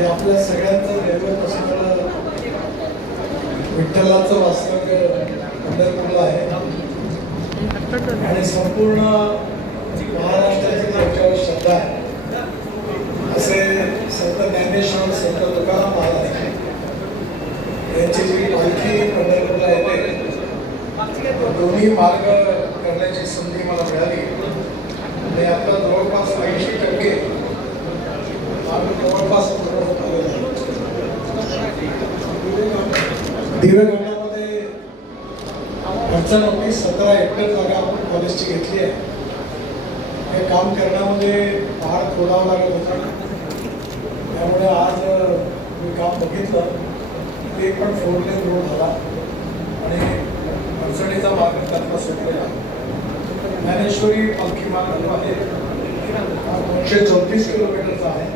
हे आपल्या सगळ्यांचं दैवत असणारं विठ्ठलाचं वास्तव्य पंढरपूरला आहे आणि संपूर्ण महाराष्ट्राची त्याच्यावर श्रद्धा आहे असे संत ज्ञानेश्वर संत तुकाराम महाराज यांची जी पालखी पंढरपूरला येते दोन्ही मार्ग करण्याची संधी मला मिळाली आणि आता जवळपास 80% जवळपास दिवेगावमध्ये अडचण होती 17 हेक्टर जागा आपण कॉलेजची घेतली आहे. हे काम करण्यामध्ये पहाड खोदावं लागत होता त्यामुळे आज मी काम बघितलं ते पण 4 लेन रोड झाला आणि अडचणीचा मार्ग त्यातला सुटलेला. ज्ञानेश्वरी पालखी मार्ग जो आहे हा 234 किलोमीटरचा आहे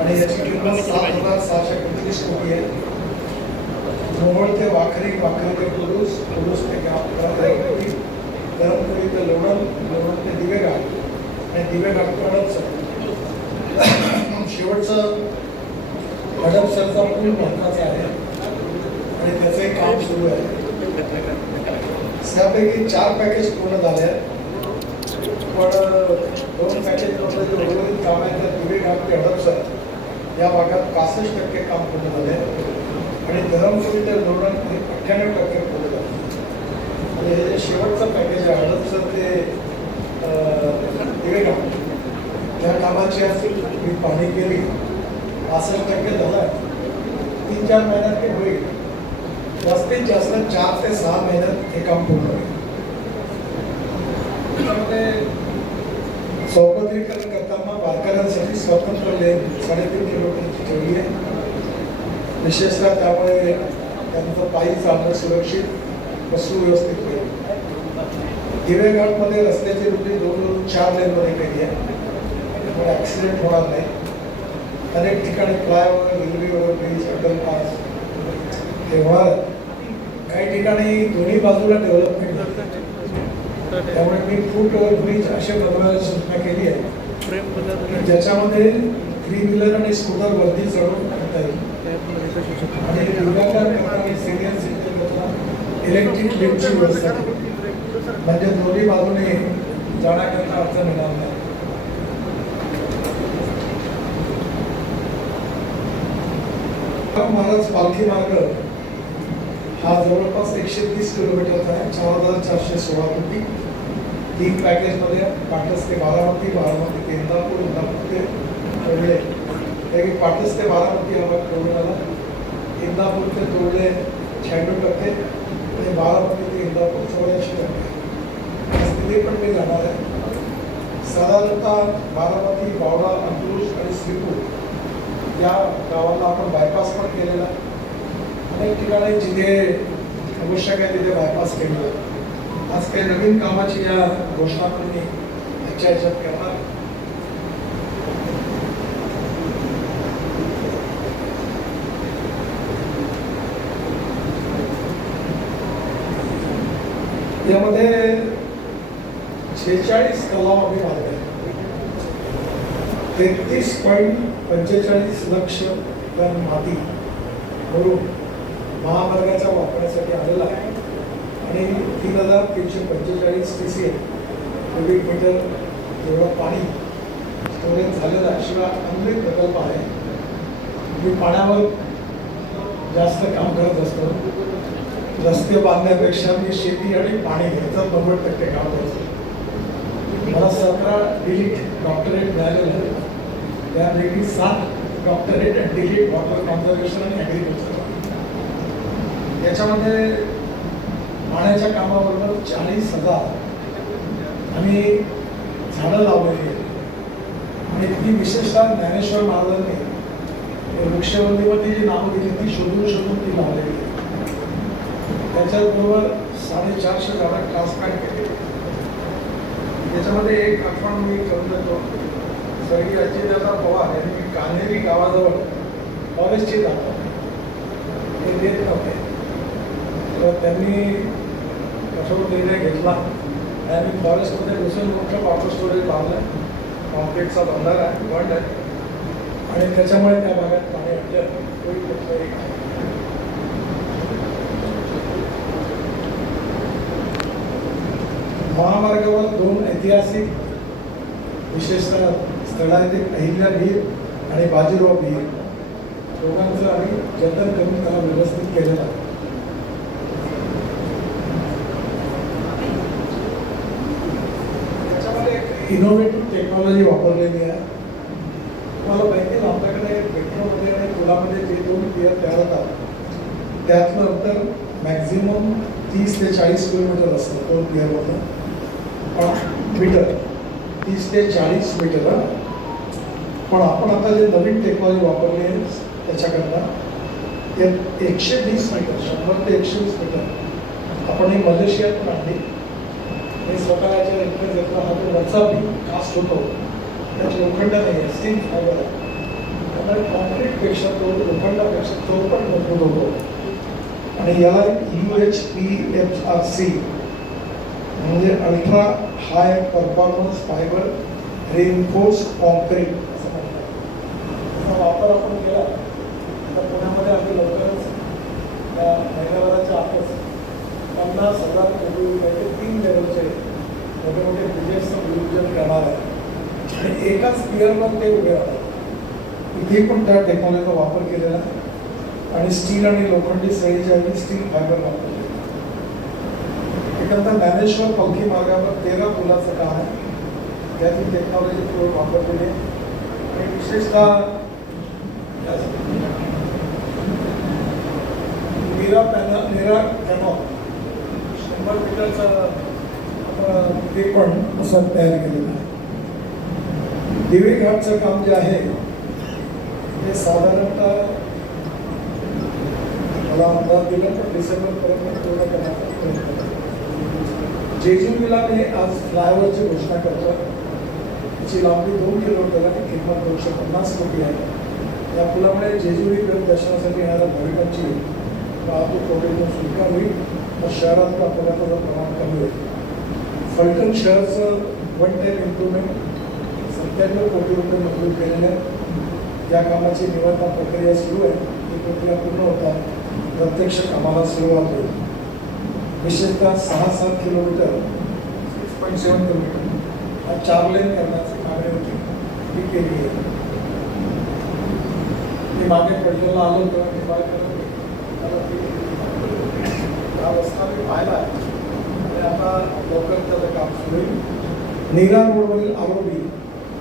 आणि याची किंमत 7,635 कोटी आहे. मोहोळ ते वाखरी, वाखरी ते कुडूस, कुडूस ते गरमपुरी, गरमपुरी ते लोणंद, लोणंद ते दिवेगाव आणि दिवेगाव ते हडपसर. शेवटचं हडपसरचा पूल महत्त्वाचा आहे आणि त्याचंही काम सुरू आहे. त्यापैकी 4 पॅकेज पूर्ण झाले आहेत पण 2 पॅकेजमधलं जे उर्वरित काम आहे तर दिवेगाव ते हडपसर या भागात 65% काम पूर्ण झाले आणि धरमपुरी ते लोणंद हे 98% पूर्ण झाले. म्हणजे हे जे शेवटचं पॅकेज आहे हडपसर ते दिवेगाव त्या कामाची आज मी पाहणी केली 65% झालं. 3-4 महिन्यात ते होईल. जास्तीत जास्त 4 ते 6 महिन्यात हे काम पूर्ण होईल. त्यामध्ये सौपदरीकरण करताना वारकऱ्यांसाठी स्वतंत्र लेन 3.5 किलोमीटरची ठेवली आहे. विशेषतः त्यामुळे त्यांचं पायी चालणं सुरक्षित व सुव्यवस्थित होईल. दिवेगावमध्ये रस्त्याची रुंदी 2 4 लेनमध्ये केली आहे त्यामुळे ॲक्सिडेंट होणार नाही. अनेक ठिकाणी फ्लायओव्हर, रेल्वे ओव्हरब्रिज, अंडरपास हे होणार. काही ठिकाणी दोन्ही बाजूला डेव्हलपमेंट होतं त्यामुळे मी फूट ओव्हरब्रिज असे बनवायला सूचना केली आहे ज्याच्यामध्ये 3 व्हीलर आणि स्कूटर वरती चढून करता येईल आणि दिव्यांगांकरता सिनियर सिटीजनकरता इलेक्ट्रिक लिफ्टची व्यवस्था म्हणजे दोन्ही बाजूने जाण्याकरता अडचण येणार नाही. महाराज पालखी मार्ग हा जवळपास 130 किलोमीटरचा आहे. 4,416 कोटी. 3 पॅकेजमध्ये पाटस ते बारामती, बारामती ते इंदापूर, इंदापूर ते तोडले. पाटस ते बारामती हा भाग तोडून आला. इंदापूर ते तोडले 96% आणि बारामती ते इंदापूर 84%. स्थिती पण मी जाणार आहे. साधारणतः बारामती, बावडा, अंकुश आणि श्रीपूर या गावाला आपण बायपास पण केलेला. अनेक ठिकाणी जिथे आवश्यक आहे तिथे बायपास केलेला. आज काही नवीन कामाची या घोषणा पण मी ह्याच्या ह्याच्यात करणार. यामध्ये 46 तलाव आम्ही बांधले. 33.45 लक्ष टन माती भरून महामार्गाच्या वापरासाठी आलेला आहे आणि 3,345 TCM क्युबिक मीटर एवढं पाणी स्टोरेज झालेलं आहे. शिवाय अमृत प्रकल्प आहे. मी पाण्यावर जास्त काम करत असतो. रस्ते बांधण्यापेक्षा मी शेती आणि पाणी ह्याचं 90% काम करतो. मला 17 डिलीट डॉक्टरेट मिळालेलं आहे. त्यापैकी 7 doctorate and delete water conservation आणि ॲग्रिकल्चर. याच्यामध्ये पाण्याच्या कामाबरोबर 40,000 आम्ही झाडं लावलेली आहेत आणि ती विशेषतः ज्ञानेश्वर महाराजांनी वृक्षवंदीमध्ये जी नावं दिली ती शोधून शोधून ती लावलेली आहे. त्याच्याबरोबर 450 झाडं ट्रान्सप्लांट केली. त्याच्यामध्ये एक आठवण मी करून देतो. स्वर्गीय अजितदादा पवार यांनी कान्हेरी गावाजवळ फॉरेस्टची जागा ते देत नव्हते तर त्यांनी कठोर निर्णय घेतला आणि आम्ही फॉरेस्टमध्ये घुसून मोठं वॉटर स्टोरेज बांधलं. कॉन्क्रीटचा बंधारा आहे, बंड आहे आणि त्याच्यामुळे त्या भागात पाणी अडलं तोही त्याचं एक आहे. महामार्गावर 2 ऐतिहासिक विशेषतः स्थळ आहेत. एक अहिल्या विहीर आणि बाजीराव विहीर दोघांचं आम्ही जतन करून त्याला व्यवस्थित केलेलं आहे. त्याच्यामध्ये एक इनोव्हेटिव्ह टेक्नॉलॉजी वापरलेली आहे. तुम्हाला माहिती आहे आमच्याकडे मेट्रोमध्ये आणि पुलामध्ये जे 2 पियर तयार होतात त्यातलं अंतर मॅक्झिमम 30 ते 40 किलोमीटर असतं 2 पियरमधलं. मीटर 30 ते 40 मीटर. पण आपण आता जे नवीन टेक्नॉलॉजी वापरली आहे त्याच्याकरता ते 120 मीटर 100 ते 120 मीटर आपण ही मलेशियात आणली. मी स्वतःच्या इकडे घेतला हा जो वरचा कास्ट होतो त्यात लोखंड नाही आहे, स्टील फायबर आहे. त्यामुळे कॉन्क्रीटपेक्षा तो लोखंडापेक्षा तो पण मजबूत होतो. आणि याला UHPFRC म्हणजे ultra high performance fibre reinforce concrete असं म्हणतात. त्याचा वापर आपण केला तर पुण्यामध्ये आम्ही लवकरच या महिन्याभराच्या आतच 50,000 कोटी रुपयाचे 3 लेवलचे मोठे मोठे ब्रिजेसचं वियोजन करणार आहे आणि एकाच पियरवर ते उभे राहतात. इथे पण त्या टेक्नॉलॉजीचा वापर केलेला आहे आणि स्टील आणि लोखंडी सळीच्या ऐवजी स्टील फायबर वापरले. एकंदर ज्ञानेश्वर पलकी मार्गावर 13 पुलाचं काम आहे. त्याची टेक्नॉलॉजी वापरलेली आहे आणि विशेषतः मीरा कॅनॉल 100 मीटरचं ते पण असं तयार केलेलं आहे. दिवे घाटचं काम जे आहे ते साधारणतः मला अंदाज दिला पण डिसेंबरपर्यंत पूर्ण करण्याचा प्रयत्न करतो. जेजुरीला मी आज फ्लायओव्हरची घोषणा करतो. त्याची लांबी 2 किलोमीटर आणि किंमत 250 कोटी आहे. या पुलामुळे जेजुरी दर्शनासाठी येणाऱ्या भाविकांची वाहतूक थोडी सुलका होईल व शहरातलं अपघाताचं प्रमाण कमी होईल. फलटण शहराचं 1 टाइम इम्प्रुव्हमेंट 97 कोटी रुपये मंजूर केलेले आहेत. या कामाची निवडणूक प्रक्रिया सुरू आहे. ही प्रक्रिया पूर्ण होता प्रत्यक्ष कामाला सुरुवात होईल. विशेषतः 6-7 किलोमीटर 6.7 किलोमीटर हा 4 लेन करण्याची मागणी होती ही केली आहे. मी मागे पडलेला आलो तेव्हा मी काय करत हा रस्ता मी पाहिला आहे आणि आता लवकर त्याचं काम सुरू होईल. नीरा रोडवरील आरोबी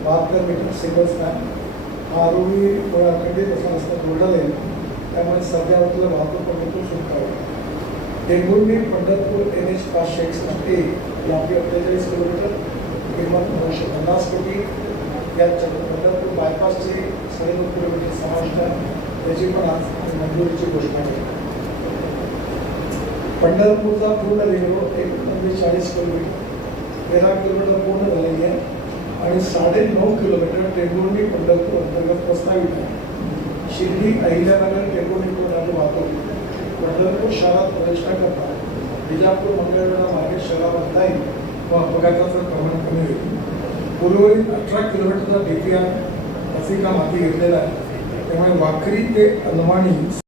72 मीटर सिंगल स्पॅन हा आरोबी खंडित असा रस्ता जोडला जाईल. त्यामुळे सध्यावरतीला वाहतूक प्रमाण सुरू होईल. टेंभुर्णी पंढरपूर NH 561 लांबी 48 किलोमीटर किंमत 950 कोटी. यात पंढरपूर बायपासचे 9.5 किलोमीटर समाविष्ट आहे. त्याची पण आज मंजुरीची घोषणा केली. पंढरपूरचा पूर्ण रिंग रोड 140 किलोमीटर 13 किलोमीटर पूर्ण झालेली आहे आणि 9.5 किलोमीटर टेंभुर्णी पंढरपूर अंतर्गत प्रस्तावित आहे. शिर्डी अहिल्यानगर टेंभुर्णी टोल वाहतूक पंढरपूर शहरात प्रवेश न करता विजापूर मंगळवेढा मार्गे शहरात जाईल व अपघाताचं प्रमाण कमी होईल. उर्वरित 18 किलोमीटरचा DPR असे काम हाती घेतलेला आहे. त्यामुळे वाखरी ते अलवाणी